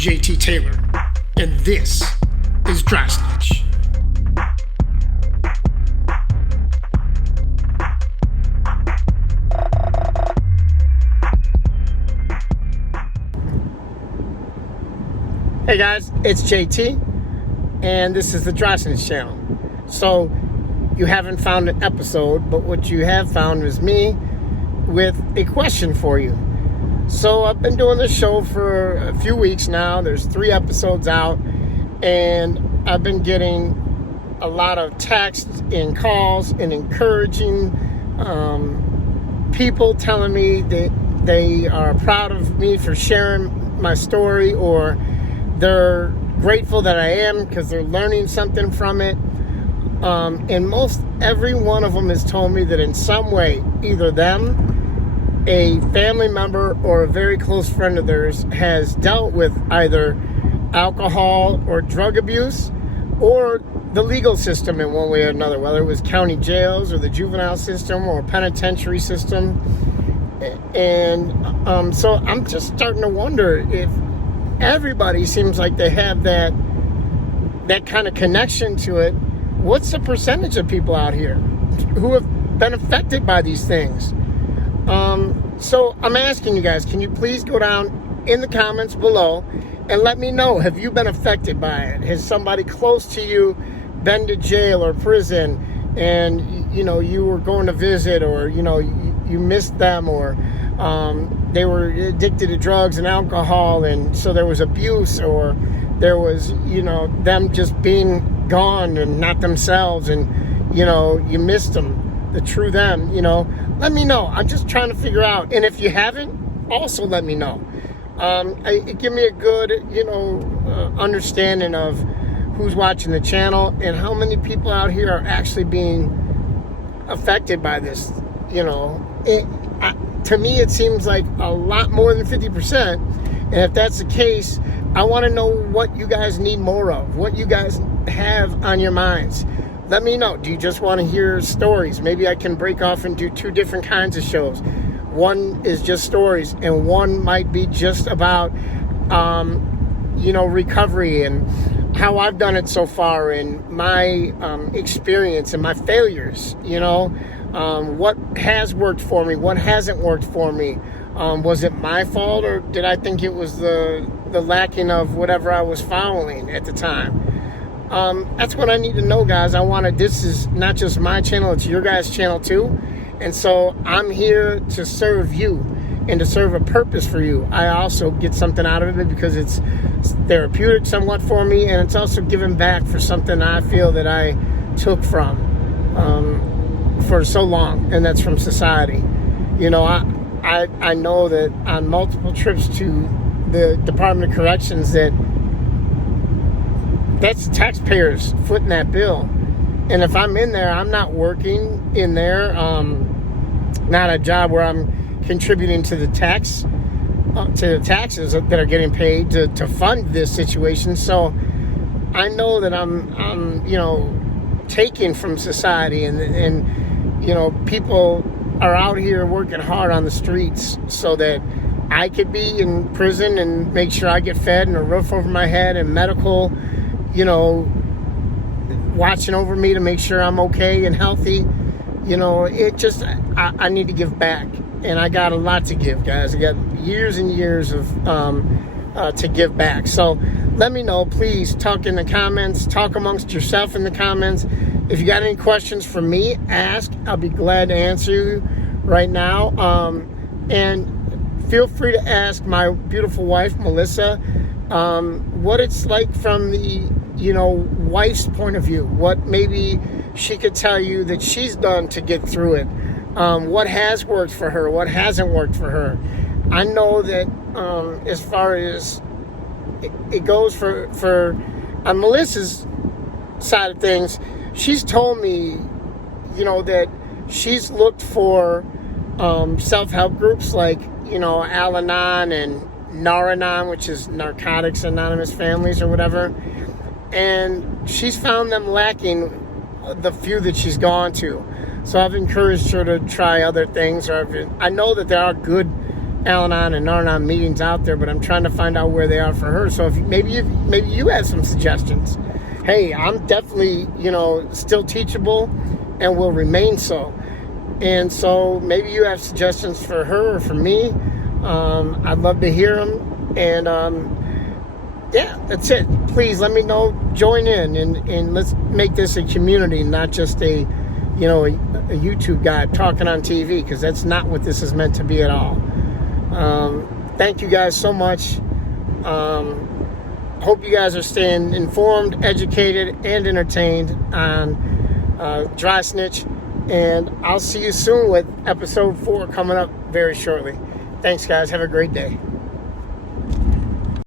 JT Taylor, and this is Dry Snitch. Hey guys, it's JT, and this is the Dry Snitch channel. So, you haven't found an episode, but what you have found is me with a question for you. So I've been doing this show for a few weeks now. There's 3 episodes out, and I've been getting a lot of texts and calls and encouraging people telling me that they are proud of me for sharing my story, or they're grateful that I am because they're learning something from it. And most every one of them has told me that in some way, either them, a family member, or a very close friend of theirs has dealt with either alcohol or drug abuse, or the legal system in one way or another, whether it was county jails or the juvenile system or penitentiary system. And so I'm just starting to wonder if everybody seems like they have that kind of connection to it. What's the percentage of people out here who have been affected by these things? So I'm asking you guys, can you please go down in the comments below and let me know, have you been affected by it? Has somebody close to you been to jail or prison, and you were going to visit, or you missed them, or they were addicted to drugs and alcohol, and so there was abuse, or there was them just being gone and not themselves, and you missed them, the true them. Let me know. I'm just trying to figure out, and if you haven't, also let me know. Give me a good understanding of who's watching the channel and how many people out here are actually being affected by this. To me, it seems like a lot more than 50%. And if that's the case, I want to know what you guys need more of, what you guys have on your minds. Let me know. Do you just want to hear stories? Maybe I can break off and do 2 different kinds of shows. One is just stories, and one might be just about, recovery and how I've done it so far, and my experience and my failures. What has worked for me, what hasn't worked for me. Was it my fault, or did I think it was the lacking of whatever I was following at the time? That's what I need to know, guys. This is not just my channel, it's your guys' channel too. And so I'm here to serve you and to serve a purpose for you. I also get something out of it because it's therapeutic somewhat for me, and it's also giving back for something I feel that I took from for so long, and that's from society. I know that on multiple trips to the Department of Corrections that's taxpayers footing that bill. And if I'm in there, I'm not working in there, not a job where I'm contributing to the taxes that are getting paid to fund this situation. So I know that I'm taking from society, and people are out here working hard on the streets so that I could be in prison and make sure I get fed and a roof over my head and medical, watching over me to make sure I'm okay and healthy. I need to give back, and I got a lot to give, guys. I got years and years of to give back. So let me know, please. Talk in the comments, talk amongst yourself in the comments. If you got any questions for me, ask. I'll be glad to answer you right now. And feel free to ask my beautiful wife, Melissa, what it's like from the wife's point of view. What maybe she could tell you that she's done to get through it. What has worked for her, what hasn't worked for her. I know that as far as it goes for on Melissa's side of things, she's told me that she's looked for self-help groups like Al-Anon and Nar-Anon, which is Narcotics Anonymous Families or whatever, and she's found them lacking the few that she's gone to. So I've encouraged her to try other things, or I know that there are good Al-Anon and Nar-Anon meetings out there, but I'm trying to find out where they are for her. So if maybe you have some suggestions. Hey, I'm definitely, still teachable and will remain so. And so maybe you have suggestions for her or for me. I'd love to hear them. And yeah, that's it. Please let me know. Join in and let's make this a community, not just a YouTube guy talking on TV, because that's not what this is meant to be at all. Thank you guys so much. Hope you guys are staying informed, educated, and entertained on Dry Snitch. And I'll see you soon with episode 4 coming up very shortly. Thanks, guys. Have a great day.